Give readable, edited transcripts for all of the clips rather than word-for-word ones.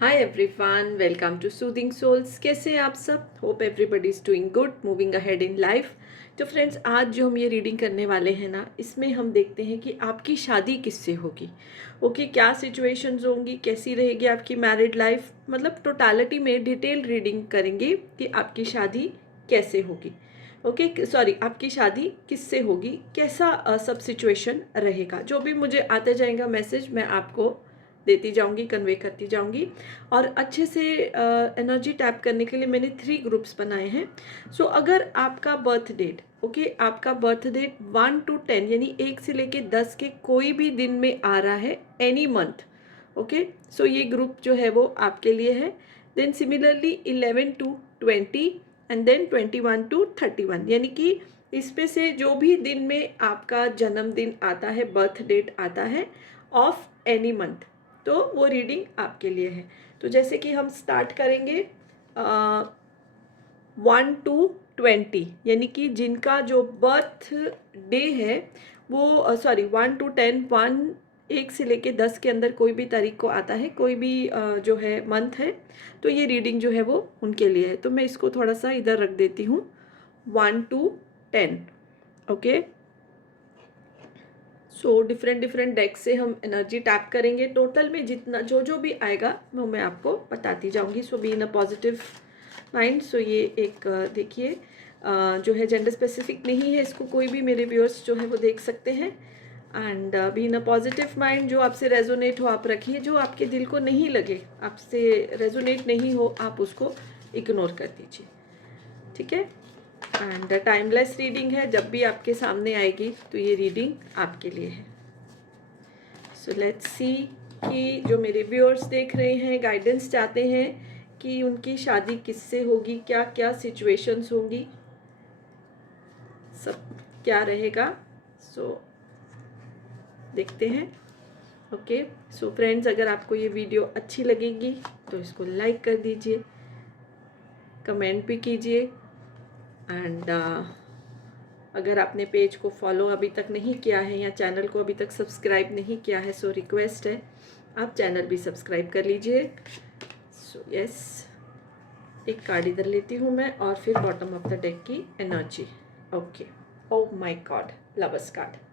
Hi everyone, welcome to soothing souls. कैसे हैं आप सब? Hope everybody is doing good, moving ahead in life. तो फ्रेंड्स, आज जो हम ये रीडिंग करने वाले हैं ना, इसमें हम देखते हैं कि आपकी शादी किससे होगी। ओके, क्या सिचुएशंस होंगी, कैसी रहेगी आपकी मैरिड लाइफ, मतलब टोटालिटी में डिटेल रीडिंग करेंगे कि आपकी शादी कैसे होगी। ओके सॉरी, आपकी शादी किससे होगी, कैसा सब सिचुएशन रहेगा। जो भी मुझे आता जाएगा मैसेज, मैं आपको देती जाऊंगी, कन्वे करती जाऊंगी। और अच्छे से एनर्जी टैप करने के लिए मैंने 3 ग्रुप्स बनाए हैं। सो अगर आपका बर्थ डेट आपका बर्थ डेट 1 to 10 यानी 1 से लेके 10 के कोई भी दिन में आ रहा है, एनी मंथ। ओके, सो ये ग्रुप जो है वो आपके लिए है। Then similarly 11 to 20 and then 21 to 31, यानी कि इसमें से जो भी दिन में आपका जन्मदिन आता है, बर्थ डेट आता है ऑफ एनी मंथ, तो वो रीडिंग आपके लिए है। तो जैसे कि हम स्टार्ट करेंगे 1 to 20, यानी कि जिनका जो बर्थ डे है वो 1 to 10, 1 से लेके 10 के अंदर कोई भी तारीख को आता है, कोई भी जो है मंथ है, तो ये रीडिंग जो है वो उनके लिए है। तो मैं इसको थोड़ा सा इधर रख देती हूँ, 1 to 10। Okay, so different different deck से हम एनर्जी टैप करेंगे। टोटल में जितना जो जो भी आएगा वो मैं आपको बताती जाऊंगी। So be in a positive mind. So ये एक देखिए जो है जेंडर स्पेसिफिक नहीं है, इसको कोई भी मेरे व्यूअर्स जो है वो देख सकते हैं। And B in a positive mind, जो आपसे रेजोनेट हो आप रखिए, जो आपके दिल को नहीं लगे, आपसे रेजोनेट नहीं हो, आप उसको इग्नोर कर दीजिए। ठीक है, एंड टाइमलेस रीडिंग है, जब भी आपके सामने आएगी तो ये रीडिंग आपके लिए है। सो लेट्स सी कि जो मेरे व्यूअर्स देख रहे हैं, गाइडेंस चाहते हैं कि उनकी शादी किससे होगी, क्या क्या सिचुएशंस होंगी, सब क्या रहेगा। सो देखते हैं। ओके, सो फ्रेंड्स, अगर आपको ये वीडियो अच्छी लगेगी तो इसको लाइक कर दीजिए, कमेंट भी कीजिए। एंड अगर आपने पेज को फॉलो अभी तक नहीं किया है या चैनल को अभी तक सब्सक्राइब नहीं किया है, सो रिक्वेस्ट है आप चैनल भी सब्सक्राइब कर लीजिए। सो यस, एक कार्ड इधर लेती हूँ मैं और फिर बॉटम ऑफ द डेक की energy. Okay, oh my God, lovers card.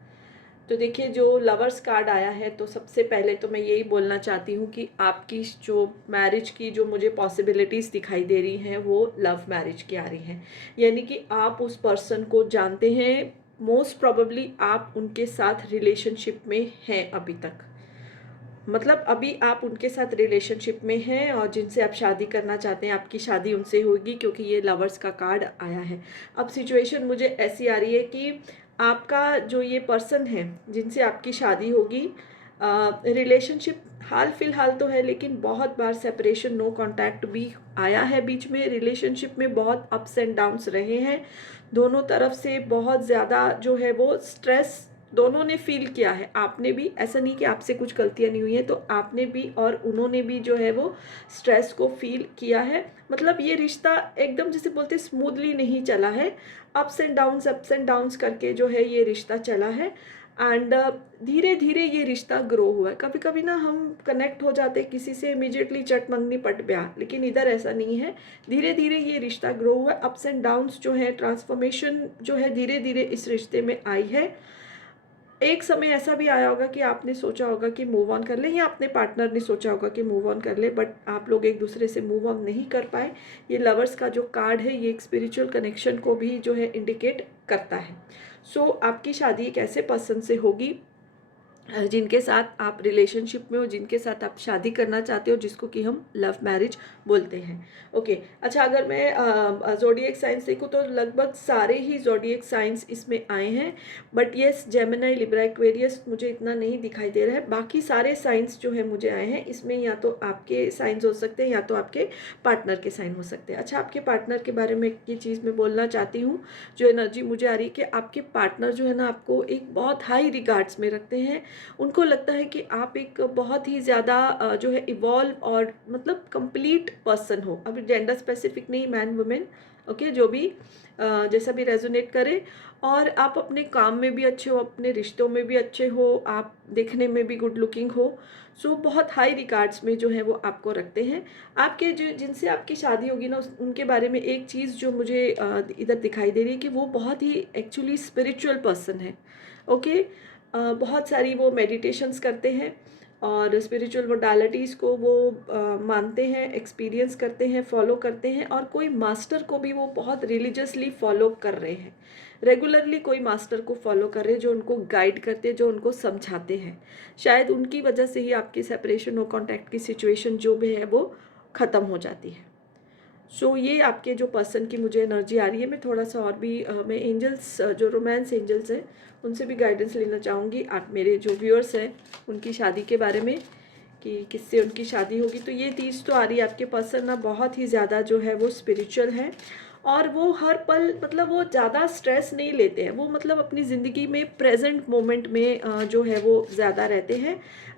तो देखिए, जो लवर्स कार्ड आया है, तो सबसे पहले तो मैं यही बोलना चाहती हूँ कि आपकी जो मैरिज की जो मुझे पॉसिबिलिटीज़ दिखाई दे रही हैं वो लव मैरिज की आ रही हैं। यानी कि आप उस पर्सन को जानते हैं, मोस्ट प्रोबेबली आप उनके साथ रिलेशनशिप में हैं अभी तक, मतलब अभी आप उनके साथ रिलेशनशिप में हैं और जिनसे आप शादी करना चाहते हैं, आपकी शादी उनसे होगी, क्योंकि ये लवर्स का कार्ड आया है। अब सिचुएशन मुझे ऐसी आ रही है कि आपका जो ये पर्सन है जिनसे आपकी शादी होगी, रिलेशनशिप हाल फिलहाल तो है, लेकिन बहुत बार सेपरेशन, नो कांटेक्ट भी आया है बीच में। रिलेशनशिप में बहुत अप्स एंड डाउन्स रहे हैं, दोनों तरफ से बहुत ज़्यादा जो है वो स्ट्रेस दोनों ने फील किया है। आपने भी, ऐसा नहीं कि आपसे कुछ गलतियां नहीं हुई है, तो आपने भी और उन्होंने भी जो है वो स्ट्रेस को फील किया है। मतलब ये रिश्ता एकदम जैसे बोलते स्मूथली नहीं चला है, अप्स एंड डाउन्स करके जो है ये रिश्ता चला है। एंड धीरे धीरे ये रिश्ता ग्रो हुआ है। कभी कभी ना हम कनेक्ट हो जाते हैं किसी से, इमीडिएटली चट मंगनी पट ब्याह, लेकिन इधर ऐसा नहीं है। धीरे धीरे ये रिश्ता ग्रो हुआ है, अप्स एंड डाउन्स जो है, ट्रांसफॉर्मेशन जो है धीरे धीरे इस रिश्ते में आई है। एक समय ऐसा भी आया होगा कि आपने सोचा होगा कि मूव ऑन कर ले, या अपने पार्टनर ने सोचा होगा कि मूव ऑन कर ले, बट आप लोग एक दूसरे से मूव ऑन नहीं कर पाए। ये लवर्स का जो कार्ड है, ये एक स्पिरिचुअल कनेक्शन को भी जो है इंडिकेट करता है। सो आपकी शादी एक ऐसे पर्सन से होगी जिनके साथ आप रिलेशनशिप में हो, जिनके साथ आप शादी करना चाहते हो, जिसको कि हम लव मैरिज बोलते हैं। ओके, अच्छा, अगर मैं ज़ोडिएक साइंस देखूँ तो लगभग सारे ही ज़ोडिएक साइंस इसमें आए हैं, but yes, Gemini, Libra, Aquarius मुझे इतना नहीं दिखाई दे रहा है। बाकी सारे साइंस जो है मुझे आए हैं, इसमें या तो आपके साइंस हो सकते हैं या तो आपके पार्टनर के साइन हो सकते हैं। अच्छा, आपके पार्टनर के बारे में ये चीज़ मैं बोलना चाहती हूँ, जो एनर्जी मुझे आ रही है कि आपके पार्टनर जो है ना, आपको एक बहुत हाई रिगार्ड्स में रखते हैं, उनको लगता है कि आप एक बहुत ही ज़्यादा जो है इवॉल्व और मतलब कंप्लीट पर्सन हो। अभी जेंडर स्पेसिफिक नहीं, मैन वुमेन, ओके, जो भी जैसा भी रेजोनेट करे। और आप अपने काम में भी अच्छे हो, अपने रिश्तों में भी अच्छे हो, आप देखने में भी गुड लुकिंग हो। सो बहुत हाई रिगार्ड्स में जो है वो आपको रखते हैं। आपके जो जिनसे आपकी शादी होगी ना उनके बारे में एक चीज़ जो मुझे इधर दिखाई दे रही है कि वो बहुत ही एक्चुअली स्पिरिचुअल पर्सन है। ओके, बहुत सारी वो मेडिटेशंस करते हैं और स्पिरिचुअल मोडालिटीज़ को वो मानते हैं, एक्सपीरियंस करते हैं, फॉलो करते हैं। और कोई मास्टर को भी वो बहुत रिलीजियसली फॉलो कर रहे हैं, रेगुलरली कोई मास्टर को फॉलो कर रहे हैं जो उनको गाइड करते हैं, जो उनको समझाते हैं। शायद उनकी वजह से ही आपकी सेपरेशन और कॉन्टैक्ट की सिचुएशन जो भी है वो ख़त्म हो जाती है। सो ये आपके जो पर्सन की मुझे एनर्जी आ रही है। मैं थोड़ा सा और भी मैं एंजल्स जो रोमांस एंजल्स हैं उनसे भी गाइडेंस लेना चाहूँगी। आप मेरे जो व्यूअर्स हैं उनकी शादी के बारे में कि किससे उनकी शादी होगी। तो ये चीज़ तो आ रही है, आपके पर्सन ना बहुत ही ज़्यादा जो है वो स्पिरिचुअल है और वो हर पल मतलब वो ज़्यादा स्ट्रेस नहीं लेते हैं। वो मतलब अपनी ज़िंदगी में प्रेजेंट मोमेंट में जो है वो ज़्यादा रहते हैं।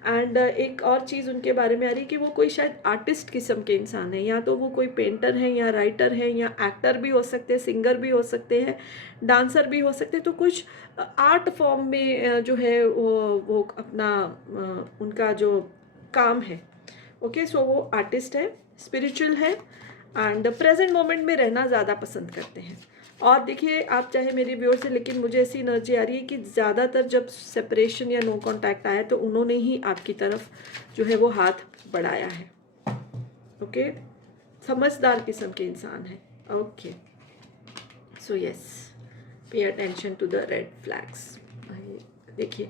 एंड एक और चीज़ उनके बारे में आ रही है कि वो कोई शायद आर्टिस्ट किस्म के इंसान है, या तो वो कोई पेंटर है या राइटर है या एक्टर भी हो सकते हैं, सिंगर भी हो सकते हैं, डांसर भी हो सकते हैं। तो कुछ आर्ट फॉर्म में जो है वो अपना उनका जो काम है। ओके, सो वो आर्टिस्ट है, स्पिरिचुअल है एंड प्रेजेंट मोमेंट में रहना ज़्यादा पसंद करते हैं। और देखिए आप चाहे मेरी व्यूअर से, लेकिन मुझे ऐसी एनर्जी आ रही है कि ज़्यादातर जब सेपरेशन या नो कांटेक्ट आया तो उन्होंने ही आपकी तरफ जो है वो हाथ बढ़ाया है। ओके, समझदार किस्म के इंसान है। Okay, so yes, pay attention to the red flags. देखिए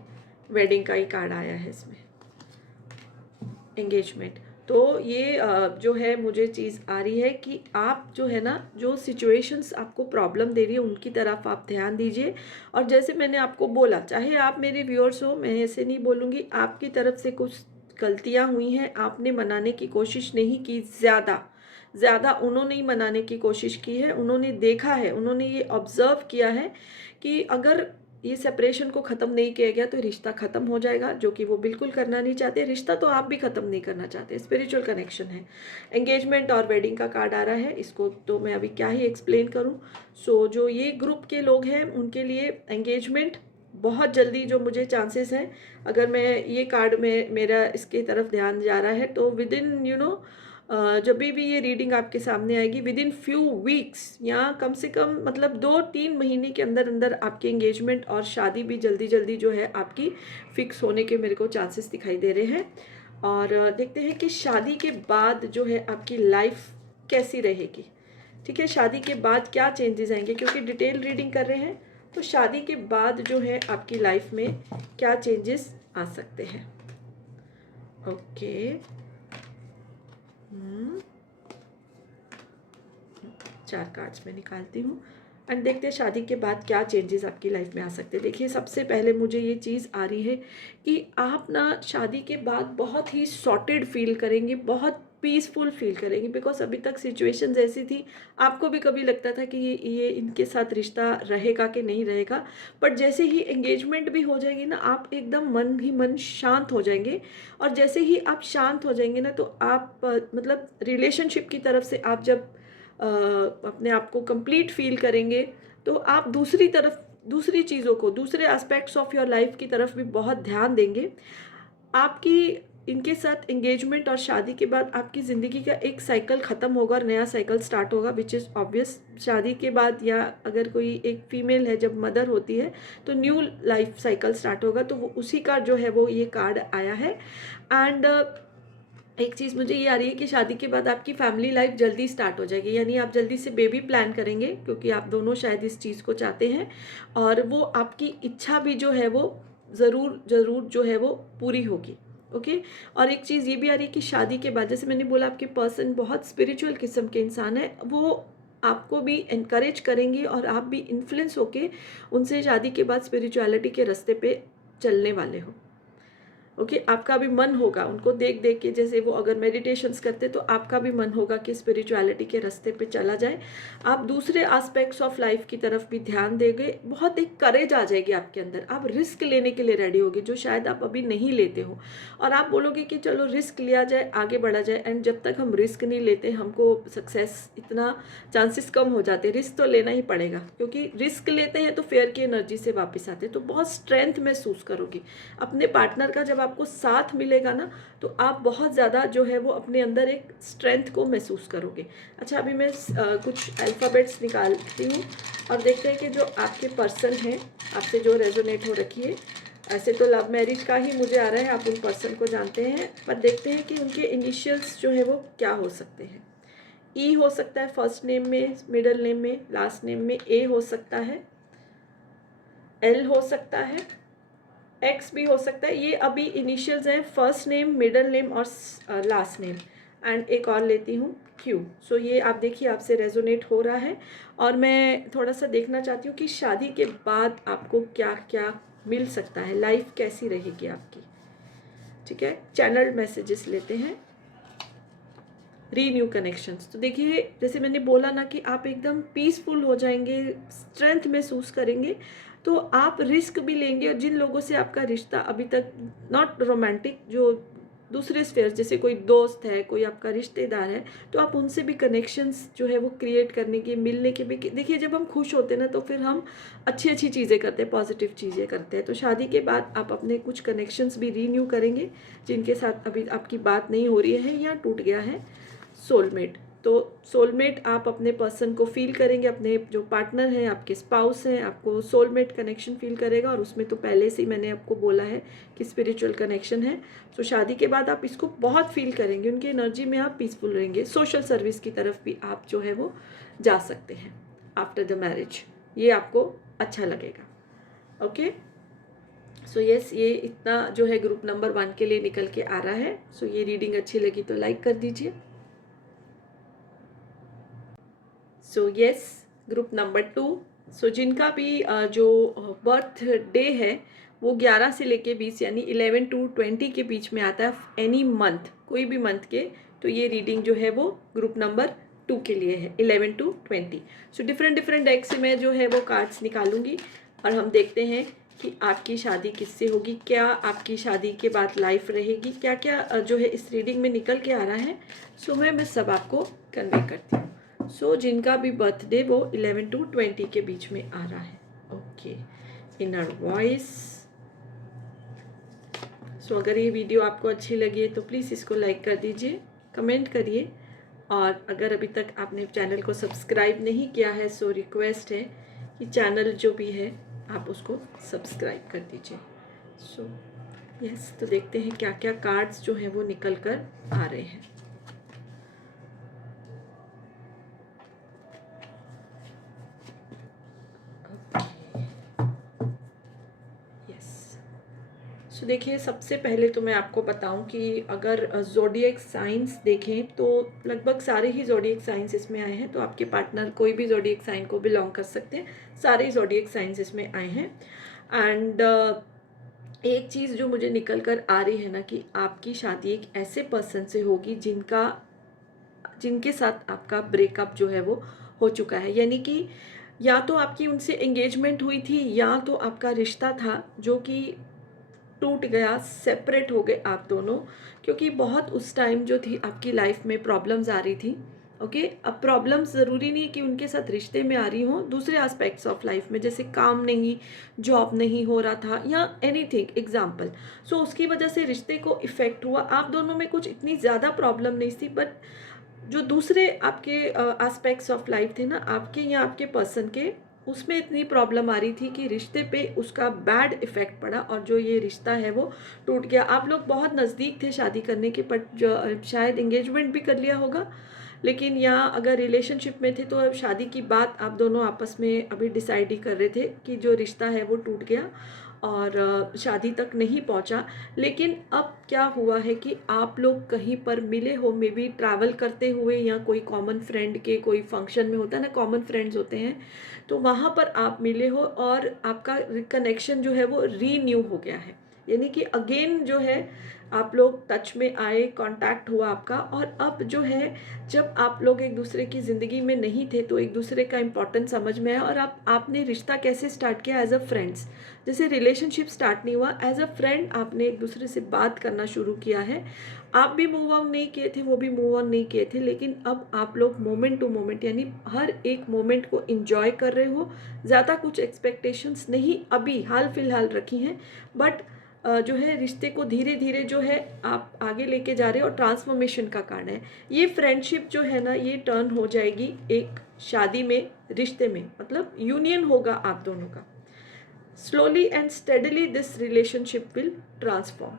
वेडिंग का ही कार्ड आया है इसमें, एंगेजमेंट। तो ये जो है मुझे चीज़ आ रही है कि आप जो है ना, जो सिचुएशंस आपको प्रॉब्लम दे रही है उनकी तरफ आप ध्यान दीजिए। और जैसे मैंने आपको बोला, चाहे आप मेरे व्यूअर्स हो, मैं ऐसे नहीं बोलूँगी, आपकी तरफ से कुछ गलतियाँ हुई हैं, आपने मनाने की कोशिश नहीं की, ज़्यादा उन्होंने ही मनाने की कोशिश की है। उन्होंने देखा है, उन्होंने ये ऑब्ज़र्व किया है कि अगर ये सेपरेशन को ख़त्म नहीं किया गया तो रिश्ता ख़त्म हो जाएगा, जो कि वो बिल्कुल करना नहीं चाहते। रिश्ता तो आप भी ख़त्म नहीं करना चाहते, स्पिरिचुअल कनेक्शन है। एंगेजमेंट और वेडिंग का कार्ड आ रहा है, इसको तो मैं अभी क्या ही एक्सप्लेन करूँ। सो जो ये ग्रुप के लोग हैं उनके लिए एंगेजमेंट बहुत जल्दी जो मुझे चांसेस हैं, अगर मैं ये कार्ड में मेरा इसके तरफ ध्यान जा रहा है तो विद इन जब भी ये रीडिंग आपके सामने आएगी विद इन फ्यू वीक्स या कम से कम मतलब 2-3 महीने के अंदर अंदर आपकी एंगेजमेंट और शादी भी जल्दी जल्दी जो है आपकी फिक्स होने के मेरे को चांसेस दिखाई दे रहे हैं। और देखते हैं कि शादी के बाद जो है आपकी लाइफ कैसी रहेगी। ठीक है, शादी के बाद क्या चेंजेस आएंगे, क्योंकि डिटेल रीडिंग कर रहे हैं तो शादी के बाद जो है आपकी लाइफ में क्या चेंजेस आ सकते हैं। ओके, 4 कार्ड्स में निकालती हूँ एंड देखते हैं शादी के बाद क्या चेंजेस आपकी लाइफ में आ सकते हैं। देखिए सबसे पहले मुझे ये चीज़ आ रही है कि आप ना शादी के बाद बहुत ही सॉर्टेड फील करेंगे, बहुत पीसफुल फील करेंगे। बिकॉज अभी तक सिचुएशंस ऐसी थी, आपको भी कभी लगता था कि ये इनके साथ रिश्ता रहेगा कि नहीं रहेगा, बट जैसे ही एंगेजमेंट भी हो जाएगी ना आप एकदम मन ही मन शांत हो जाएंगे। और जैसे ही आप शांत हो जाएंगे ना तो आप मतलब रिलेशनशिप की तरफ से आप जब अपने आप को कंप्लीट फील करेंगे तो आप दूसरी चीज़ों को, दूसरे एस्पेक्ट्स ऑफ योर लाइफ की तरफ भी बहुत ध्यान देंगे। आपकी इनके साथ एंगेजमेंट और शादी के बाद आपकी ज़िंदगी का एक साइकिल ख़त्म होगा और नया साइकिल स्टार्ट होगा, विच इज़ ऑब्वियस। शादी के बाद या अगर कोई एक फीमेल है जब मदर होती है तो न्यू लाइफ साइकिल स्टार्ट होगा, तो वो उसी का जो है वो ये कार्ड आया है। एंड एक चीज़ मुझे ये आ रही है कि शादी के बाद आपकी फैमिली लाइफ जल्दी स्टार्ट हो जाएगी, यानी आप जल्दी से बेबी प्लान करेंगे, क्योंकि आप दोनों शायद इस चीज़ को चाहते हैं और वो आपकी इच्छा भी जो है वो ज़रूर जो है वो पूरी होगी। ओके, और एक चीज़ ये भी आ रही है कि शादी के बाद, जैसे मैंने बोला, आपके पर्सन बहुत स्पिरिचुअल किस्म के इंसान है, वो आपको भी इनकरेज करेंगे और आप भी इन्फ्लुएंस होके उनसे शादी के बाद स्पिरिचुअलिटी के रास्ते पे चलने वाले हो। ओके आपका भी मन होगा उनको देख देख के, जैसे वो अगर मेडिटेशंस करते तो आपका भी मन होगा कि स्पिरिचुअलिटी के रास्ते पे चला जाए। आप दूसरे एस्पेक्ट्स ऑफ लाइफ की तरफ भी ध्यान देंगे, बहुत एक करेज आ जाएगी आपके अंदर, आप रिस्क लेने के लिए रेडी होगे जो शायद आप अभी नहीं लेते हो। और आप बोलोगे कि चलो रिस्क लिया जाए, आगे बढ़ा जाए। एंड जब तक हम रिस्क नहीं लेते हमको सक्सेस इतना चांसेस कम हो जाते हैं। रिस्क तो लेना ही पड़ेगा, क्योंकि रिस्क लेते हैं तो फेयर की एनर्जी से वापस आते हैं, तो बहुत स्ट्रेंथ महसूस करोगे अपने पार्टनर का। जब आपको साथ मिलेगा ना तो आप बहुत ज़्यादा जो है वो अपने अंदर एक स्ट्रेंथ को महसूस करोगे। अच्छा अभी मैं कुछ अल्फ़ाबेट्स निकालती हूँ और देखते हैं कि जो आपके पर्सन हैं आपसे जो रेजोनेट हो रखी है। ऐसे तो लव मैरिज का ही मुझे आ रहा है, आप उन पर्सन को जानते हैं, पर देखते हैं कि उनके इनिशियल्स जो है वो क्या हो सकते हैं। ई हो सकता है फर्स्ट नेम में, मिडिल नेम में, लास्ट नेम में। ए हो सकता है, एल हो सकता है, एक्स भी हो सकता है। ये अभी इनिशियल्स हैं, फर्स्ट नेम, मिडिल नेम और लास्ट नेम। एंड एक और लेती हूँ क्यू। सो ये आप देखिए आपसे रेजोनेट हो रहा है। और मैं थोड़ा सा देखना चाहती हूँ कि शादी के बाद आपको क्या क्या मिल सकता है, लाइफ कैसी रहेगी आपकी। ठीक है, चैनल मैसेजेस लेते हैं। रीन्यू कनेक्शंस, तो देखिए जैसे मैंने बोला ना कि आप एकदम पीसफुल हो जाएंगे, स्ट्रेंथ महसूस करेंगे, तो आप रिस्क भी लेंगे। और जिन लोगों से आपका रिश्ता अभी तक नॉट रोमांटिक, जो दूसरे स्फेयर जैसे कोई दोस्त है, कोई आपका रिश्तेदार है, तो आप उनसे भी कनेक्शंस जो है वो क्रिएट करने के, मिलने के भी। देखिए जब हम खुश होते हैं ना तो फिर हम अच्छी अच्छी चीज़ें करते हैं, पॉजिटिव चीज़ें करते हैं। तो शादी के बाद आप अपने कुछ कनेक्शंस भी रीन्यू करेंगे जिनके साथ अभी आपकी बात नहीं हो रही है या टूट गया है। सोलमेट, तो सोलमेट आप अपने पर्सन को फील करेंगे, अपने जो पार्टनर हैं, आपके स्पाउस हैं, आपको सोलमेट कनेक्शन फील करेगा। और उसमें तो पहले से ही मैंने आपको बोला है कि स्पिरिचुअल कनेक्शन है। सो शादी के बाद आप इसको बहुत फील करेंगे, उनकी एनर्जी में आप पीसफुल रहेंगे। सोशल सर्विस की तरफ भी आप जो है वो जा सकते हैं आफ्टर द मैरिज, ये आपको अच्छा लगेगा। ओके, सो यस, ये इतना जो है ग्रुप नंबर 1 के लिए निकल के आ रहा है। सो ये रीडिंग अच्छी लगी तो लाइक कर दीजिए। सो यस, ग्रुप नंबर 2, सो जिनका भी जो बर्थ डे है वो 11 से लेके 20 यानी 11 to 20 के बीच में आता है, एनी मंथ, कोई भी मंथ के, तो ये रीडिंग जो है वो ग्रुप नंबर 2 के लिए है, 11 to 20। सो डिफरेंट डेक से मैं जो है वो कार्ड्स निकालूंगी और हम देखते हैं कि आपकी शादी किससे होगी, क्या आपकी शादी के बाद लाइफ रहेगी, क्या क्या जो है इस रीडिंग में निकल के आ रहा है। सो मैं सब आपको कन्वे करती हूँ। सो जिनका भी बर्थडे वो 11 to 20 के बीच में आ रहा है। Okay, inner voice. सो अगर ये वीडियो आपको अच्छी लगी है तो प्लीज़ इसको लाइक कर दीजिए, कमेंट करिए। और अगर अभी तक आपने चैनल को सब्सक्राइब नहीं किया है सो रिक्वेस्ट है कि चैनल जो भी है आप उसको सब्सक्राइब कर दीजिए। सो यस, तो देखते हैं क्या क्या कार्ड्स जो हैं वो निकल कर आ रहे हैं। सो देखिए सबसे पहले तो मैं आपको बताऊं कि अगर ज़ोडिएक साइंस देखें तो लगभग सारे ही ज़ोडिएक साइंस इसमें आए हैं। तो आपके पार्टनर कोई भी ज़ोडिएक साइन को बिलोंग कर सकते हैं, सारे ज़ोडिएक साइंस इसमें आए हैं। एंड एक चीज़ जो मुझे निकल कर आ रही है ना कि आपकी शादी एक ऐसे पर्सन से होगी जिनके साथ आपका ब्रेकअप जो है वो हो चुका है। यानी कि या तो आपकी उनसे एंगेजमेंट हुई थी या तो आपका रिश्ता था जो कि टूट गया, सेपरेट हो गए आप दोनों, क्योंकि बहुत उस टाइम जो थी आपकी लाइफ में प्रॉब्लम्स आ रही थी। ओके, अब प्रॉब्लम्स ज़रूरी नहीं कि उनके साथ रिश्ते में आ रही हों, दूसरे एस्पेक्ट्स ऑफ लाइफ में, जैसे काम नहीं, जॉब नहीं हो रहा था या एनीथिंग एग्जाम्पल। सो उसकी वजह से रिश्ते को इफ़ेक्ट हुआ। आप दोनों में कुछ इतनी ज़्यादा प्रॉब्लम नहीं थी, बट जो दूसरे आपके एस्पेक्ट्स ऑफ लाइफ थे ना आपके या आपके पर्सन के, उसमें इतनी प्रॉब्लम आ रही थी कि रिश्ते पे उसका बैड इफ़ेक्ट पड़ा और जो ये रिश्ता है वो टूट गया। आप लोग बहुत नज़दीक थे शादी करने के, बट जो शायद एंगेजमेंट भी कर लिया होगा, लेकिन यहाँ अगर रिलेशनशिप में थे तो अब शादी की बात आप दोनों आपस में अभी डिसाइड ही कर रहे थे कि जो रिश्ता है वो टूट गया और शादी तक नहीं पहुँचा। लेकिन अब क्या हुआ है कि आप लोग कहीं पर मिले हो, मे बी ट्रैवल करते हुए या कोई कॉमन फ्रेंड के कोई फंक्शन में, होता है ना कॉमन फ्रेंड्स होते हैं, तो वहाँ पर आप मिले हो और आपका कनेक्शन जो है वो रीन्यू हो गया है। यानी कि अगेन जो है आप लोग टच में आए, कांटेक्ट हुआ आपका। और अब जो है जब आप लोग एक दूसरे की ज़िंदगी में नहीं थे तो एक दूसरे का इम्पोर्टेंस समझ में आया, और आपने रिश्ता कैसे स्टार्ट किया, एज अ फ्रेंड्स। जैसे रिलेशनशिप स्टार्ट नहीं हुआ, एज अ फ्रेंड आपने एक दूसरे से बात करना शुरू किया है। आप भी मूव ऑन नहीं किए थे, वो भी मूव ऑन नहीं किए थे, लेकिन अब आप लोग मोमेंट टू मोमेंट यानी हर एक मोमेंट को इंजॉय कर रहे हो। ज़्यादा कुछ एक्सपेक्टेशंस नहीं अभी हाल फिलहाल रखी हैं, बट जो है रिश्ते को धीरे धीरे जो है आप आगे लेके जा रहे हो, और ट्रांसफॉर्मेशन का कारण है ये। फ्रेंडशिप जो है ना, ये टर्न हो जाएगी एक शादी में, रिश्ते में, मतलब यूनियन होगा आप दोनों का। Slowly and steadily this relationship will transform,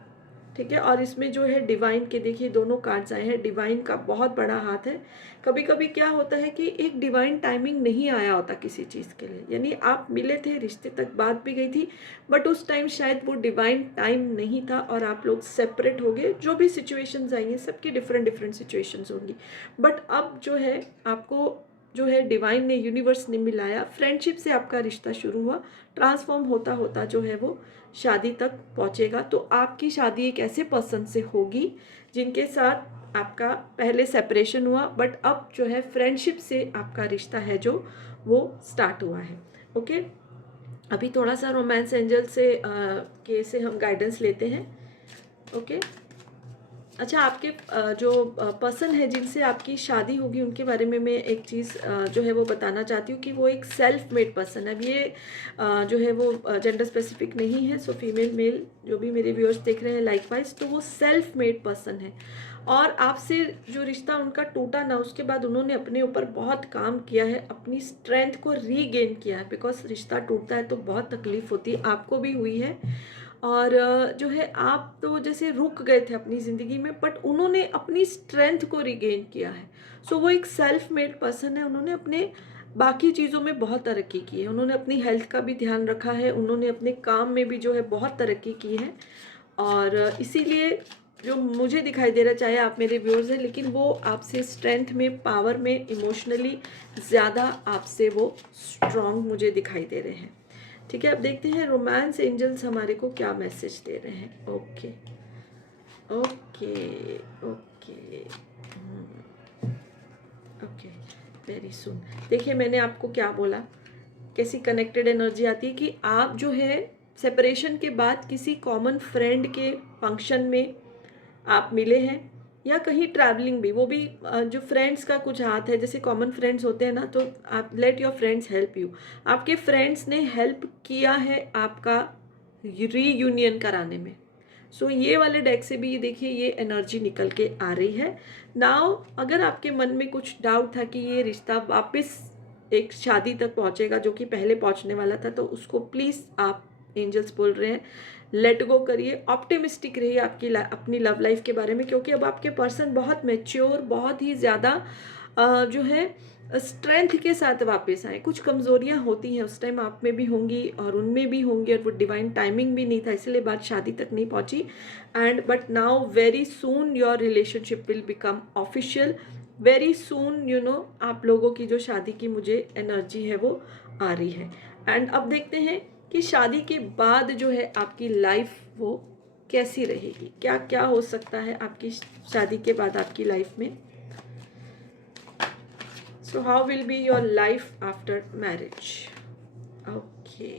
ठीक है। और इसमें जो है डिवाइन के देखिए दोनों कार्ड्स आए हैं, डिवाइन का बहुत बड़ा हाथ है। कभी कभी क्या होता है कि एक डिवाइन टाइमिंग नहीं आया होता किसी चीज़ के लिए, यानी आप मिले थे, रिश्ते तक बात भी गई थी, बट उस टाइम शायद वो डिवाइन टाइम नहीं था और आप लोग सेपरेट हो गए। जो भी सिचुएशंस आई हैं सबकी डिफरेंट डिफरेंट सिचुएशंस होंगी, बट अब जो है आपको जो है डिवाइन ने, यूनिवर्स ने मिलाया। फ्रेंडशिप से आपका रिश्ता शुरू हुआ, ट्रांसफॉर्म होता होता जो है वो शादी तक पहुंचेगा। तो आपकी शादी एक ऐसे पर्सन से होगी जिनके साथ आपका पहले सेपरेशन हुआ, बट अब जो है फ्रेंडशिप से आपका रिश्ता है जो वो स्टार्ट हुआ है। ओके, अभी थोड़ा सा रोमांस एंजल से हम गाइडेंस लेते हैं। ओके, अच्छा, आपके जो पर्सन है जिनसे आपकी शादी होगी उनके बारे में मैं एक चीज़ जो है वो बताना चाहती हूँ कि वो एक सेल्फ मेड पर्सन है। अब ये जो है वो जेंडर स्पेसिफिक नहीं है, सो फीमेल मेल जो भी मेरे व्यूअर्स देख रहे हैं लाइकवाइज, तो वो सेल्फ मेड पर्सन है। और आपसे जो रिश्ता उनका टूटा ना, उसके बाद उन्होंने अपने ऊपर बहुत काम किया है, अपनी स्ट्रेंथ को रीगेन किया है। बिकॉज रिश्ता टूटता है तो बहुत तकलीफ होती है, आपको भी हुई है। और जो है आप तो जैसे रुक गए थे अपनी ज़िंदगी में, बट उन्होंने अपनी स्ट्रेंथ को रिगेन किया है। सो वो एक सेल्फ मेड पर्सन है। उन्होंने अपने बाकी चीज़ों में बहुत तरक्की की है, उन्होंने अपनी हेल्थ का भी ध्यान रखा है, उन्होंने अपने काम में भी जो है बहुत तरक्की की है। और इसीलिए जो मुझे दिखाई दे रहा, चाहे आप मेरे व्यूअर्स हैं, लेकिन वो आपसे स्ट्रेंथ में, पावर में, इमोशनली ज़्यादा आपसे वो स्ट्रॉन्ग मुझे दिखाई दे रहे हैं। ठीक है, अब देखते हैं रोमांस एंजल्स हमारे को क्या मैसेज दे रहे हैं। Okay okay okay okay, very soon. देखिए मैंने आपको क्या बोला, कैसी कनेक्टेड एनर्जी आती है कि आप जो है सेपरेशन के बाद किसी कॉमन फ्रेंड के फंक्शन में आप मिले हैं, या कहीं ट्रैवलिंग भी, वो भी जो फ्रेंड्स का कुछ हाथ है, जैसे कॉमन फ्रेंड्स होते हैं ना, तो आप let your friends help you. आपके फ्रेंड्स ने हेल्प किया है आपका रीयूनियन कराने में। सो ये वाले डेक से भी देखिए ये एनर्जी निकल के आ रही है। नाउ अगर आपके मन में कुछ डाउट था कि ये रिश्ता वापस एक शादी तक पहुंचेगा जो कि पहले पहुंचने वाला था, तो उसको प्लीज़ आप, एंजल्स बोल रहे हैं, लेट गो करिए, ऑप्टिमिस्टिक रहिए आपकी अपनी लव लाइफ के बारे में, क्योंकि अब आपके पर्सन बहुत मैच्योर, बहुत ही ज़्यादा जो है स्ट्रेंथ के साथ वापस आए। कुछ कमज़ोरियां होती हैं उस टाइम आप में भी होंगी और उनमें भी होंगी, और वो डिवाइन टाइमिंग भी नहीं था, इसलिए बात शादी तक नहीं पहुंची। And but now very soon your relationship will become official, very soon you know, आप लोगों की जो शादी की मुझे एनर्जी है वो आ रही है। एंड अब देखते हैं कि शादी के बाद जो है आपकी लाइफ वो कैसी रहेगी, क्या क्या हो सकता है आपकी शादी के बाद आपकी लाइफ में। So how will be your life after marriage. Okay,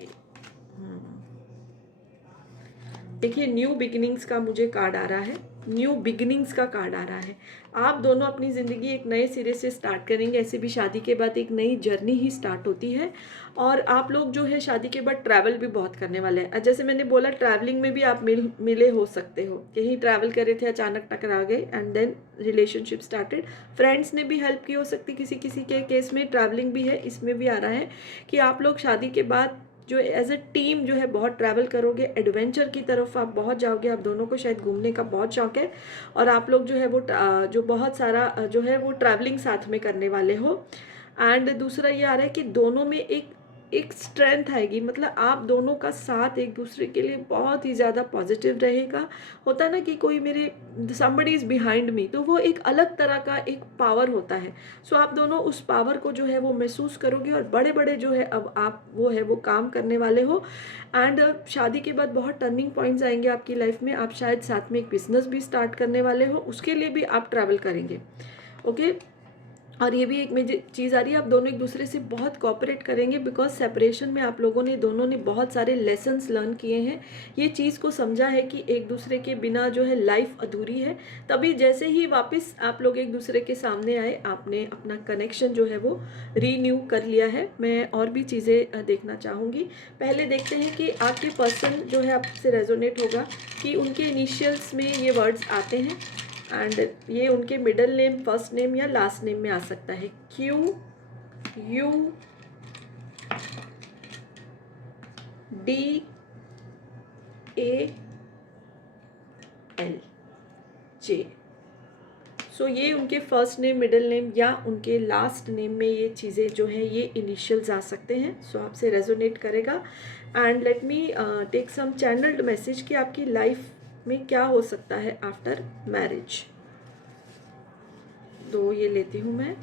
देखिए न्यू बिगिनिंग्स का मुझे कार्ड आ रहा है, न्यू बिगिनिंग्स का कार्ड आ रहा है। आप दोनों अपनी ज़िंदगी एक नए सिरे से स्टार्ट करेंगे। ऐसे भी शादी के बाद एक नई जर्नी ही स्टार्ट होती है, और आप लोग जो है शादी के बाद ट्रैवल भी बहुत करने वाले हैं। जैसे मैंने बोला, ट्रैवलिंग में भी आप मिले हो सकते हो, कहीं ट्रैवल कर रहे थे, अचानक टकरा गए and then relationship started. Friends ने भी हेल्प की हो सकती किसी किसी के केस में, ट्रैवलिंग भी है, इसमें भी आ रहा है कि आप लोग शादी के बाद जो एज अ टीम जो है बहुत ट्रैवल करोगे, एडवेंचर की तरफ आप बहुत जाओगे। आप दोनों को शायद घूमने का बहुत शौक है, और आप लोग जो है वो जो बहुत सारा जो है वो ट्रैवलिंग साथ में करने वाले हो। एंड दूसरा ये आ रहा है कि दोनों में एक एक स्ट्रेंथ आएगी, मतलब आप दोनों का साथ एक दूसरे के लिए बहुत ही ज़्यादा पॉजिटिव रहेगा। होता है ना कि कोई मेरे somebody इज़ बिहाइंड मी, तो वो एक अलग तरह का एक पावर होता है। सो आप दोनों उस पावर को जो है वो महसूस करोगे और बड़े बड़े जो है अब आप वो काम करने वाले हो। एंड शादी के बाद बहुत टर्निंग पॉइंट्स आएंगे आपकी लाइफ में। आप शायद साथ में एक बिजनेस भी स्टार्ट करने वाले हो, उसके लिए भी आप ट्रैवल करेंगे। ओके, और ये भी एक मेजर चीज़ आ रही है, आप दोनों एक दूसरे से बहुत कोऑपरेट करेंगे, बिकॉज सेपरेशन में आप लोगों ने दोनों ने बहुत सारे लेसन्स लर्न किए हैं। ये चीज़ को समझा है कि एक दूसरे के बिना जो है लाइफ अधूरी है। तभी जैसे ही वापस आप लोग एक दूसरे के सामने आए, आपने अपना कनेक्शन जो है वो रीन्यू कर लिया है। मैं और भी चीज़ें देखना चाहूँगी। पहले देखते हैं कि आपके पर्सन जो है आपसे रेजोनेट होगा कि उनके इनिशियल्स में ये वर्ड्स आते हैं, एंड ये उनके मिडल नेम, फर्स्ट नेम या लास्ट नेम में आ सकता है। QUDAL, J। सो ये उनके फर्स्ट नेम, मिडल नेम या उनके लास्ट नेम में ये चीज़ें जो हैं ये इनिशियल्स आ सकते हैं। सो आपसे रेजोनेट करेगा। And let me take some channeled message कि आपकी लाइफ में क्या हो सकता है आफ्टर मैरिज। तो ये लेती हूँ मैं।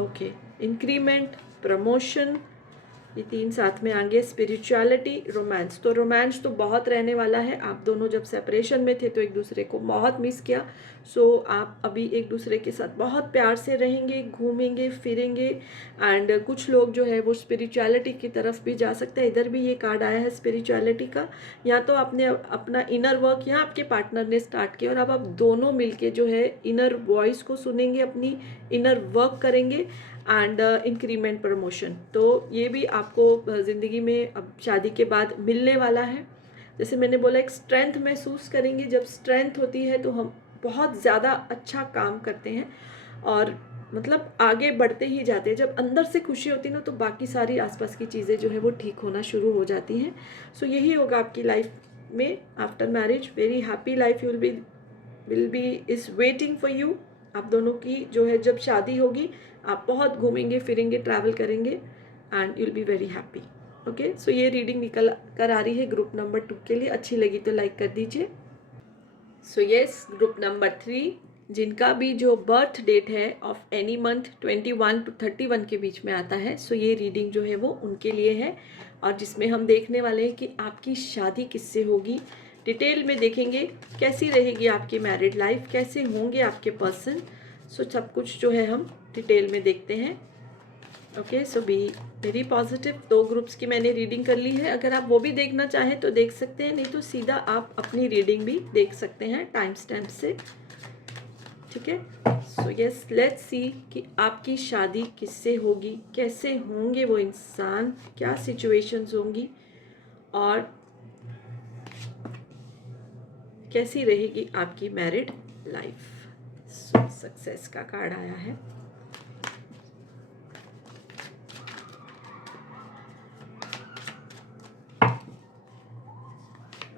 ओके, इंक्रीमेंट, प्रमोशन, ये 3 साथ में आएंगे। Spirituality, romance. तो रोमांस तो बहुत रहने वाला है। आप दोनों जब सेपरेशन में थे तो एक दूसरे को बहुत मिस किया। सो आप अभी एक दूसरे के साथ बहुत प्यार से रहेंगे, घूमेंगे फिरेंगे। एंड कुछ लोग जो है वो स्पिरिचुअलिटी की तरफ भी जा सकते हैं। इधर भी ये कार्ड आया है स्पिरिचुअलिटी का। या तो आपने अपना इनर वर्क या आपके पार्टनर ने स्टार्ट किया और अब आप दोनों मिलके जो है इनर वॉइस को सुनेंगे, अपनी इनर वर्क करेंगे एंड इंक्रीमेंट, प्रमोशन। तो ये भी आपको ज़िंदगी में अब शादी के बाद मिलने वाला है। जैसे मैंने बोला, एक स्ट्रेंथ महसूस करेंगे। जब स्ट्रेंथ होती है तो हम बहुत ज़्यादा अच्छा काम करते हैं और मतलब आगे बढ़ते ही जाते हैं। जब अंदर से खुशी होती है ना, तो बाकी सारी आसपास की चीज़ें जो है वो ठीक होना शुरू हो जाती हैं। सो यही होगा आपकी लाइफ में after marriage. Very happy life will be is waiting for you. आप दोनों की जो है जब शादी होगी, आप बहुत घूमेंगे फिरेंगे, ट्रैवल करेंगे and you'll be very happy. Okay, so ये रीडिंग निकल कर आ रही है ग्रुप नंबर 2 के लिए। अच्छी लगी तो लाइक कर दीजिए। सो यस, ग्रुप नंबर 3 जिनका भी जो बर्थ डेट है ऑफ एनी मंथ 21 to 31 के बीच में आता है, सो ये रीडिंग जो है वो उनके लिए है। और जिसमें हम देखने वाले हैं कि आपकी शादी किससे होगी। डिटेल में देखेंगे कैसी रहेगी आपकी मैरिड लाइफ, कैसे होंगे आपके पर्सन। सो सब कुछ जो है हम डिटेल में देखते हैं। Okay, so be very positive. 2 groups की मैंने रीडिंग कर ली है। अगर आप वो भी देखना चाहें तो देख सकते हैं, नहीं तो सीधा आप अपनी रीडिंग भी देख सकते हैं टाइम स्टैम्प से। ठीक है, सो यस, लेट्स सी कि आपकी शादी किससे होगी, कैसे होंगे वो इंसान, क्या सिचुएशंस होंगी और कैसी रहेगी आपकी मैरिड लाइफ। सक्सेस का कार्ड आया है।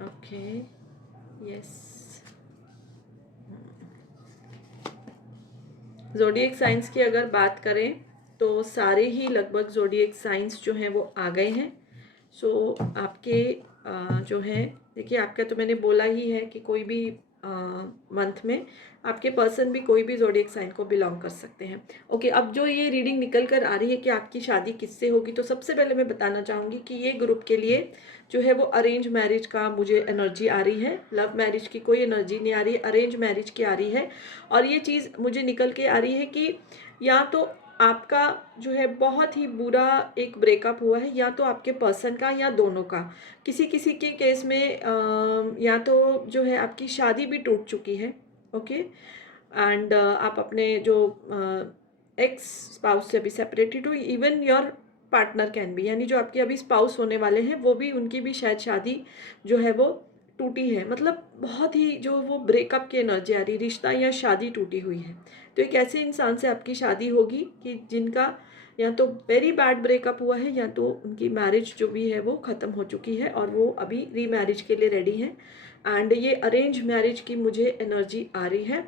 Okay, yes. ज़ोडिएक साइंस की अगर बात करें तो सारे ही लगभग ज़ोडिएक साइंस जो हैं वो आ गए हैं। सो आपके जो हैं, देखिए आपका तो मैंने बोला ही है कि कोई भी मंथ में आपके पर्सन भी कोई भी ज़ोडिएक साइन को बिलोंग कर सकते हैं। ओके, अब जो ये रीडिंग निकल कर आ रही है कि आपकी शादी किससे होगी, तो सबसे पहले मैं बताना चाहूँगी कि ये ग्रुप के लिए जो है वो अरेंज मैरिज का मुझे एनर्जी आ रही है। लव मैरिज की कोई एनर्जी नहीं आ रही है, अरेंज मैरिज की आ रही है। और ये चीज़ मुझे निकल के आ रही है कि या तो आपका जो है बहुत ही बुरा एक ब्रेकअप हुआ है, या तो आपके पर्सन का या दोनों का। किसी किसी के केस में या तो जो है आपकी शादी भी टूट चुकी है। ओके, एंड आप अपने जो एक्स स्पाउस से अभी सेपरेटेड हो, even your partner can be, यानी जो आपके अभी स्पाउस होने वाले हैं वो भी, उनकी भी शायद शादी जो है वो टूटी है। मतलब बहुत ही जो वो ब्रेकअप की एनर्जी आ रही, रिश्ता या शादी टूटी हुई है। तो एक ऐसे इंसान से आपकी शादी होगी कि जिनका या तो वेरी बैड ब्रेकअप हुआ है या तो उनकी मैरिज जो भी है वो ख़त्म हो चुकी है और वो अभी रीमैरिज के लिए रेडी हैं। एंड ये अरेंज मैरिज की मुझे एनर्जी आ रही है।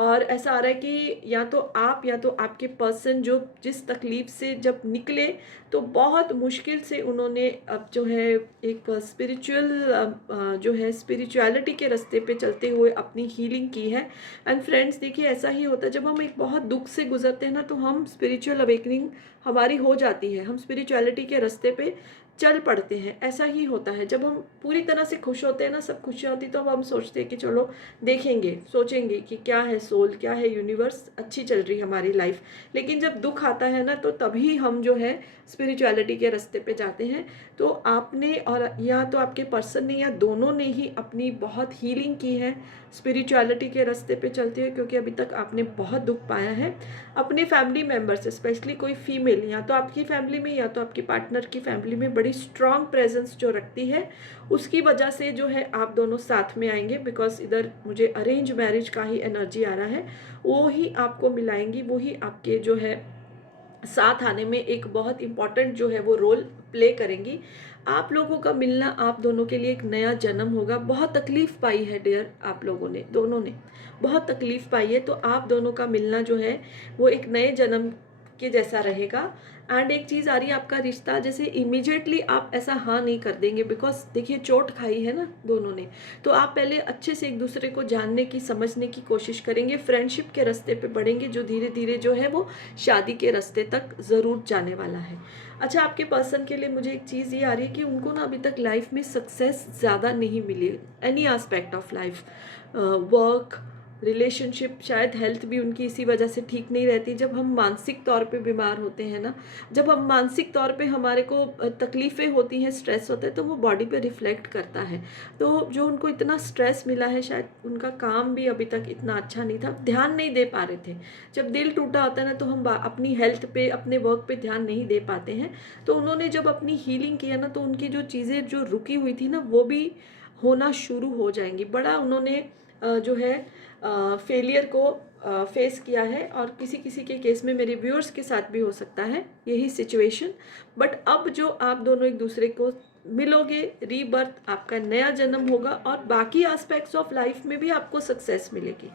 और ऐसा आ रहा है कि या तो आप या तो आपके पर्सन जो जिस तकलीफ से जब निकले तो बहुत मुश्किल से उन्होंने अब जो है एक स्पिरिचुअल जो है स्पिरिचुअलिटी के रास्ते पे चलते हुए अपनी हीलिंग की है। एंड फ्रेंड्स देखिए ऐसा ही होता है, जब हम एक बहुत दुख से गुजरते हैं ना तो हम स्पिरिचुअल अवेकनिंग हमारी हो जाती है, हम स्पिरिचुअलिटी के रास्ते पे चल पड़ते हैं। ऐसा ही होता है जब हम पूरी तरह से खुश होते हैं ना, सब खुशियाँ होती तो अब हम सोचते हैं कि चलो देखेंगे, सोचेंगे कि क्या है सोल, क्या है यूनिवर्स, अच्छी चल रही हमारी लाइफ। लेकिन जब दुख आता है ना तो तभी हम जो है स्पिरिचुअलिटी के रास्ते पे जाते हैं। तो आपने और या तो आपके पर्सन ने या दोनों ने ही अपनी बहुत हीलिंग की है स्पिरिचुअलिटी के रास्ते पे चलते हुए, क्योंकि अभी तक आपने बहुत दुख पाया है। अपने फैमिली मेम्बर्स, स्पेशली कोई फीमेल या तो आपकी फैमिली में या तो आपके पार्टनर की फैमिली में बड़ी स्ट्रॉन्ग प्रेजेंस जो रखती है, उसकी वजह से जो है आप दोनों साथ में आएंगे। बिकॉज इधर मुझे अरेंज मैरिज का ही एनर्जी आ रहा है, वो ही आपको मिलाएंगी, वो ही आपके जो है साथ आने में एक बहुत इम्पॉर्टेंट जो है वो रोल प्ले करेंगी। आप लोगों का मिलना आप दोनों के लिए एक नया जन्म होगा। बहुत तकलीफ पाई है डियर, आप लोगों ने, दोनों ने बहुत तकलीफ पाई है, तो आप दोनों का मिलना जो है वो एक नए जन्म के जैसा रहेगा। एंड एक चीज़ आ रही है, आपका रिश्ता जैसे इमीडिएटली आप ऐसा हाँ नहीं कर देंगे, बिकॉज देखिए चोट खाई है ना दोनों ने, तो आप पहले अच्छे से एक दूसरे को जानने की, समझने की कोशिश करेंगे, फ्रेंडशिप के रास्ते पे बढ़ेंगे, जो धीरे धीरे जो है वो शादी के रास्ते तक ज़रूर जाने वाला है। अच्छा, आपके पर्सन के लिए मुझे एक चीज़ ये आ रही है कि उनको ना अभी तक लाइफ में सक्सेस ज़्यादा नहीं मिली, any aspect of life, work, relationship, शायद हेल्थ भी उनकी इसी वजह से ठीक नहीं रहती। जब हम मानसिक तौर पे बीमार होते हैं ना, जब हम मानसिक तौर पे हमारे को तकलीफ़ें होती हैं, स्ट्रेस होता है, तो वो बॉडी पे रिफ्लेक्ट करता है। तो जो उनको इतना स्ट्रेस मिला है, शायद उनका काम भी अभी तक इतना अच्छा नहीं था, ध्यान नहीं दे पा रहे थे। जब दिल टूटा होता है ना तो हम अपनी हेल्थ पे, अपने वर्क पे ध्यान नहीं दे पाते हैं। तो उन्होंने जब अपनी हीलिंग किया ना तो उनकी जो चीज़ें जो रुकी हुई थी ना वो भी होना शुरू हो जाएंगी। बड़ा उन्होंने जो है फेलियर को फेस किया है, और किसी किसी के केस में मेरे व्यूअर्स के साथ भी हो सकता है यही सिचुएशन। बट अब जो आप दोनों एक दूसरे को मिलोगे, रीबर्थ, आपका नया जन्म होगा, और बाकी एस्पेक्ट्स ऑफ लाइफ में भी आपको सक्सेस मिलेगी।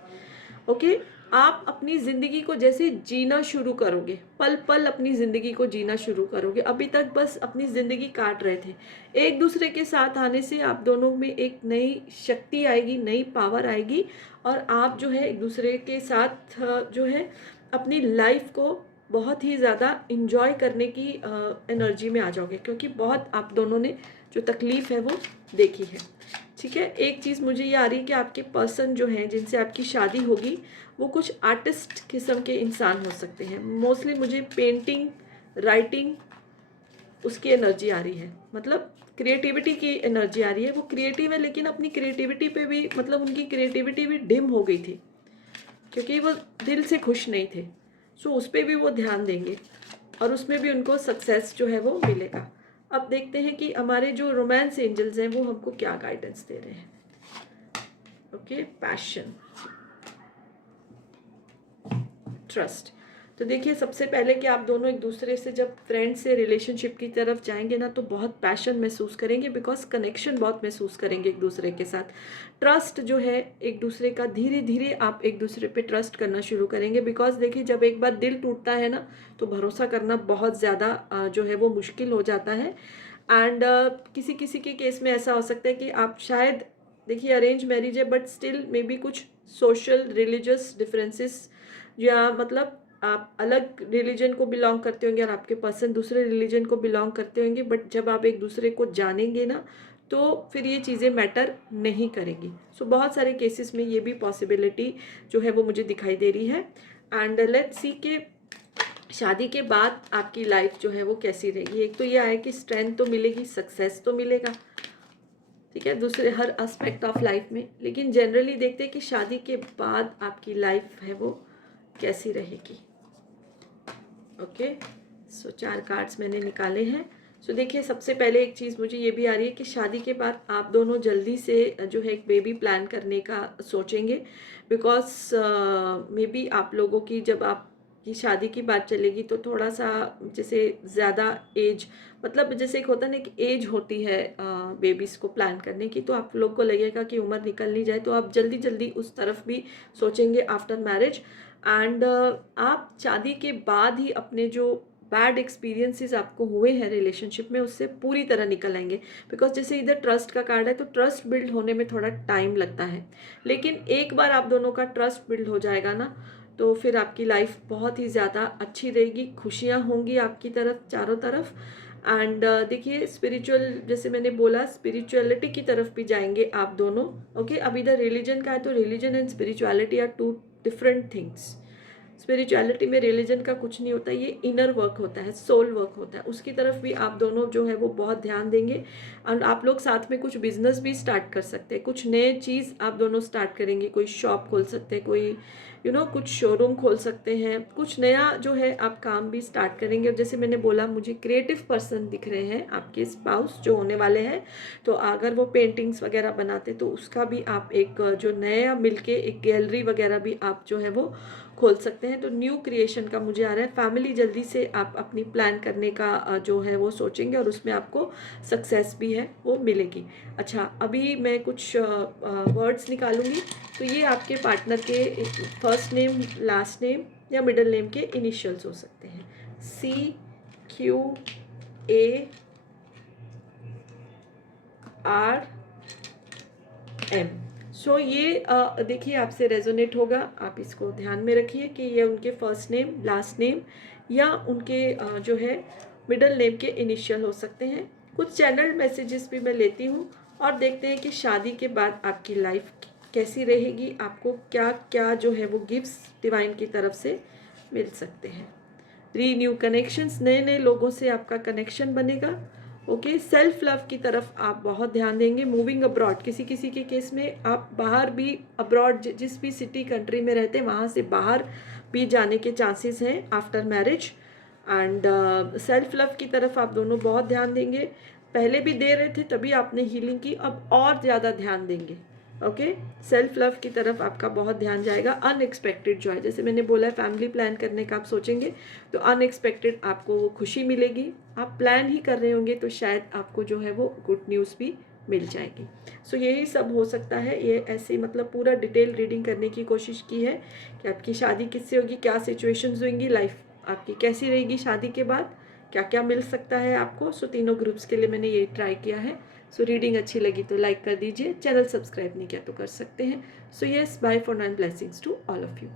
ओके, आप अपनी ज़िंदगी को जैसे जीना शुरू करोगे, पल पल अपनी ज़िंदगी को जीना शुरू करोगे। अभी तक बस अपनी ज़िंदगी काट रहे थे। एक दूसरे के साथ आने से आप दोनों में एक नई शक्ति आएगी, नई पावर आएगी, और आप जो है एक दूसरे के साथ जो है अपनी लाइफ को बहुत ही ज़्यादा इंजॉय करने की एनर्जी में आ जाओगे, क्योंकि बहुत आप दोनों ने जो तकलीफ़ है वो देखी है। ठीक है, एक चीज़ मुझे ये आ रही है कि आपके पर्सन जो हैं जिनसे आपकी शादी होगी वो कुछ आर्टिस्ट किस्म के इंसान हो सकते हैं। मोस्टली मुझे पेंटिंग, राइटिंग, उसकी एनर्जी आ रही है, मतलब क्रिएटिविटी की एनर्जी आ रही है। वो क्रिएटिव है, लेकिन अपनी क्रिएटिविटी पे भी, मतलब उनकी क्रिएटिविटी भी डिम हो गई थी क्योंकि वो दिल से खुश नहीं थे। सो उस पर भी वो ध्यान देंगे और उसमें भी उनको सक्सेस जो है वो मिलेगा। अब देखते हैं कि हमारे जो रोमांस एंजल्स हैं वो हमको क्या गाइडेंस दे रहे हैं। Okay, passion, trust. तो देखिए सबसे पहले कि आप दोनों एक दूसरे से जब फ्रेंड से रिलेशनशिप की तरफ जाएंगे ना तो बहुत पैशन महसूस करेंगे, बिकॉज कनेक्शन बहुत महसूस करेंगे एक दूसरे के साथ। ट्रस्ट जो है एक दूसरे का, धीरे धीरे आप एक दूसरे पे ट्रस्ट करना शुरू करेंगे। बिकॉज देखिए जब एक बार दिल टूटता है ना तो भरोसा करना बहुत ज़्यादा जो है वो मुश्किल हो जाता है। एंड किसी किसी के केस में ऐसा हो सकता है कि आप शायद, देखिए अरेंज मैरिज है बट स्टिल मे बी कुछ सोशल रिलीजियस डिफरेंसेस, या मतलब आप अलग रिलीजन को बिलोंग करते होंगे और आपके पर्सन दूसरे रिलीजन को बिलोंग करते होंगे, बट जब आप एक दूसरे को जानेंगे ना तो फिर ये चीज़ें मैटर नहीं करेंगी। सो बहुत सारे केसेस में ये भी पॉसिबिलिटी जो है वो मुझे दिखाई दे रही है। एंड लेट्स सी के शादी के बाद आपकी लाइफ जो है वो कैसी रहेगी। एक तो ये आया कि स्ट्रेंथ तो मिलेगी, सक्सेस तो मिलेगा, ठीक है, दूसरे हर एस्पेक्ट ऑफ लाइफ में। लेकिन जनरली देखते हैं कि शादी के बाद आपकी लाइफ है वो कैसी रहेगी। ओके, सो 4 कार्ड्स मैंने निकाले हैं। सो देखिए सबसे पहले एक चीज़ मुझे ये भी आ रही है कि शादी के बाद आप दोनों जल्दी से जो है एक बेबी प्लान करने का सोचेंगे। बिकॉज मे बी आप लोगों की जब आप कि शादी की बात चलेगी तो थोड़ा सा जैसे ज़्यादा एज, मतलब जैसे एक होता है ना कि एज होती है बेबीज़ को प्लान करने की, तो आप लोग को लगेगा कि उम्र निकल नहीं जाए, तो आप जल्दी जल्दी उस तरफ भी सोचेंगे आफ्टर मैरिज। एंड आप शादी के बाद ही अपने जो बैड एक्सपीरियंसेस आपको हुए हैं रिलेशनशिप में उससे पूरी तरह निकल आएंगे। बिकॉज जैसे इधर ट्रस्ट का कार्ड है, तो ट्रस्ट बिल्ड होने में थोड़ा टाइम लगता है, लेकिन एक बार आप दोनों का ट्रस्ट बिल्ड हो जाएगा ना, तो फिर आपकी लाइफ बहुत ही ज़्यादा अच्छी रहेगी, खुशियाँ होंगी आपकी तरफ चारों तरफ। एंड देखिए स्पिरिचुअल, जैसे मैंने बोला स्पिरिचुअलिटी की तरफ भी जाएंगे आप दोनों। ओके, अब इधर रिलीजन का है, तो religion and spirituality are two different things. Spirituality में रिलीजन का कुछ नहीं होता, ये इनर वर्क होता है, सोल वर्क होता है, उसकी तरफ भी आप दोनों जो है वो बहुत ध्यान देंगे। और आप लोग साथ में कुछ बिजनेस भी स्टार्ट कर सकते हैं, कुछ नए चीज़ आप दोनों स्टार्ट करेंगे, कोई शॉप खोल सकते हैं, कोई कुछ शोरूम खोल सकते हैं, कुछ नया जो है आप काम भी स्टार्ट करेंगे। और जैसे मैंने बोला मुझे क्रिएटिव पर्सन दिख रहे हैं आपके स्पाउस जो होने वाले हैं, तो अगर वो पेंटिंग्स वगैरह बनाते तो उसका भी आप एक जो नया मिलके एक गैलरी वगैरह भी आप जो है वो खोल सकते हैं। तो न्यू क्रिएशन का मुझे आ रहा है, फैमिली जल्दी से आप अपनी प्लान करने का जो है वो सोचेंगे और उसमें आपको सक्सेस भी है वो मिलेगी। अच्छा, अभी मैं कुछ वर्ड्स निकालूंगी, तो ये आपके पार्टनर के फर्स्ट नेम, लास्ट नेम या मिडिल नेम के इनिशियल्स हो सकते हैं, CQARM। सो ये देखिए आपसे रेजोनेट होगा, आप इसको ध्यान में रखिए कि ये उनके फर्स्ट नेम, लास्ट नेम या उनके जो है मिडिल नेम के इनिशियल हो सकते हैं। कुछ चैनल मैसेजेस भी मैं लेती हूँ और देखते हैं कि शादी के बाद आपकी लाइफ कैसी रहेगी, आपको क्या क्या जो है वो गिफ्ट्स डिवाइन की तरफ से मिल सकते हैं। रीन्यू कनेक्शंस, नए नए लोगों से आपका कनेक्शन बनेगा। ओके, सेल्फ लव की तरफ आप बहुत ध्यान देंगे। मूविंग अब्रॉड, किसी किसी के केस में आप बाहर भी अब्रॉड, जिस भी सिटी कंट्री में रहते हैं वहाँ से बाहर भी जाने के चांसेस हैं after marriage. And self love की तरफ आप दोनों बहुत ध्यान देंगे, पहले भी दे रहे थे तभी आपने हीलिंग की, अब और ज़्यादा ध्यान देंगे। ओके, सेल्फ लव की तरफ आपका बहुत ध्यान जाएगा। अनएक्सपेक्टेड जॉय, जैसे मैंने बोला है फैमिली प्लान करने का आप सोचेंगे तो अनएक्सपेक्टेड आपको वो खुशी मिलेगी। आप प्लान ही कर रहे होंगे तो शायद आपको जो है वो गुड न्यूज़ भी मिल जाएगी। सो यही सब हो सकता है। ये ऐसे मतलब पूरा डिटेल रीडिंग करने की कोशिश की है कि आपकी शादी किससे होगी, क्या सिचुएशंस होंगी, लाइफ आपकी कैसी रहेगी शादी के बाद, क्या क्या मिल सकता है आपको। सो तीनों ग्रुप्स के लिए मैंने ये ट्राई किया है। सो रीडिंग अच्छी लगी तो लाइक कर दीजिए, चैनल सब्सक्राइब नहीं किया तो कर सकते हैं। So yes, bye for now, blessings to all of you.